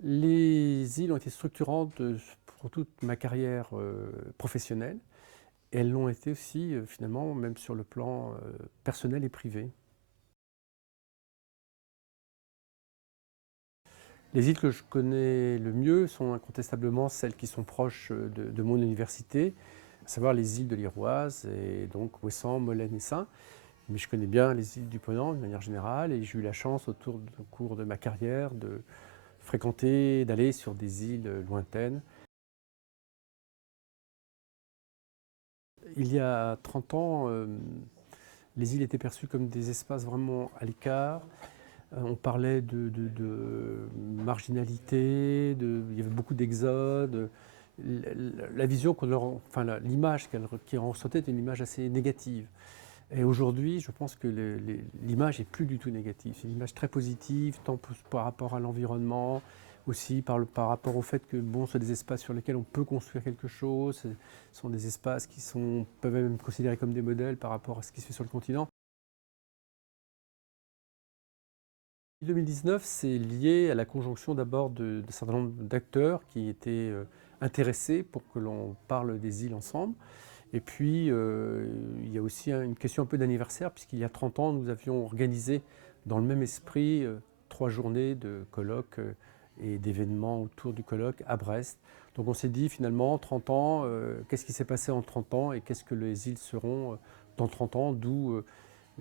Les îles ont été structurantes pour toute ma carrière professionnelle et elles l'ont été aussi finalement même sur le plan personnel et privé. Les îles que je connais le mieux sont incontestablement celles qui sont proches de mon université, à savoir les îles de l'Iroise et donc Ouessant, Molène et Saint. Mais je connais bien les îles du Ponant de manière générale et j'ai eu la chance au cours de ma carrière de fréquenter, d'aller sur des îles lointaines. Il y a 30 ans, les îles étaient perçues comme des espaces vraiment à l'écart. On parlait de marginalité, il y avait beaucoup d'exode. La vision enfin l'image qui en ressortait était une image assez négative. Et aujourd'hui, je pense que l'image est plus du tout négative. C'est une image très positive, tant par rapport à l'environnement, aussi par rapport au fait que bon, c'est des espaces sur lesquels on peut construire quelque chose. Ce sont des espaces qui peuvent même être considérés comme des modèles par rapport à ce qui se fait sur le continent. 2019, c'est lié à la conjonction d'abord d'un certain nombre d'acteurs qui étaient intéressés pour que l'on parle des îles ensemble. Et puis, il y a aussi une question un peu d'anniversaire, puisqu'il y a 30 ans, nous avions organisé dans le même esprit 3 journées de colloques et d'événements autour du colloque à Brest. Donc on s'est dit finalement, 30 ans, qu'est-ce qui s'est passé en 30 ans et qu'est-ce que les îles seront dans 30 ans, d'où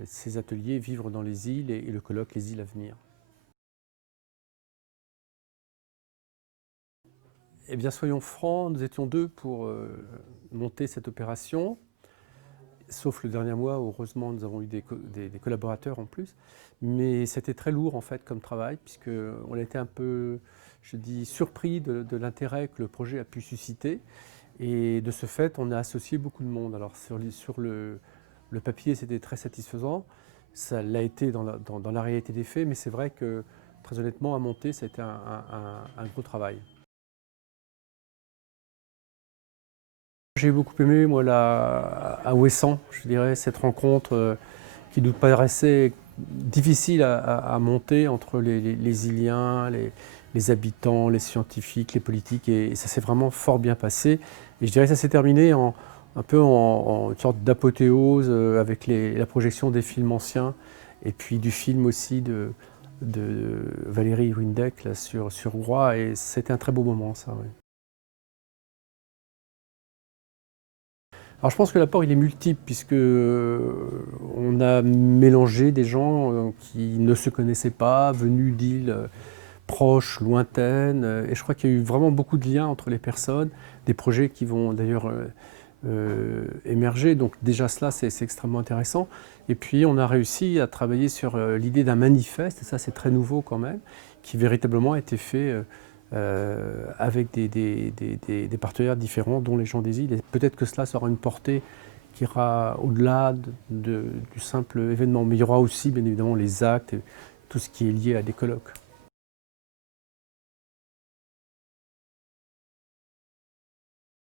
ces ateliers Vivre dans les îles et le colloque Les îles à venir. Eh bien, soyons francs, nous étions deux pour monter cette opération, sauf le dernier mois où heureusement nous avons eu des collaborateurs en plus. Mais c'était très lourd en fait comme travail, puisqu'on a été un peu, je dis, surpris de l'intérêt que le projet a pu susciter. Et de ce fait, on a associé beaucoup de monde. Alors sur le papier, c'était très satisfaisant. Ça l'a été dans la réalité des faits, mais c'est vrai que très honnêtement, à monter, ça a été un gros travail. J'ai beaucoup aimé, moi, à Ouessant, je dirais, cette rencontre qui nous paraissait difficile à monter entre les Iliens, les habitants, les scientifiques, les politiques, et ça s'est vraiment fort bien passé. Et je dirais que ça s'est terminé un peu en une sorte d'apothéose avec la projection des films anciens, et puis du film aussi de Valérie Windeck là, sur Groix, et c'était un très beau moment, ça. Ouais. Alors je pense que l'apport il est multiple puisque on a mélangé des gens qui ne se connaissaient pas, venus d'îles proches, lointaines, et je crois qu'il y a eu vraiment beaucoup de liens entre les personnes, des projets qui vont d'ailleurs émerger, donc déjà cela c'est extrêmement intéressant. Et puis on a réussi à travailler sur l'idée d'un manifeste, et ça c'est très nouveau quand même, qui véritablement a été fait avec des partenaires différents, dont les gens des îles. Et peut-être que cela sera une portée qui ira au-delà du simple événement. Mais il y aura aussi, bien évidemment, les actes et tout ce qui est lié à des colloques.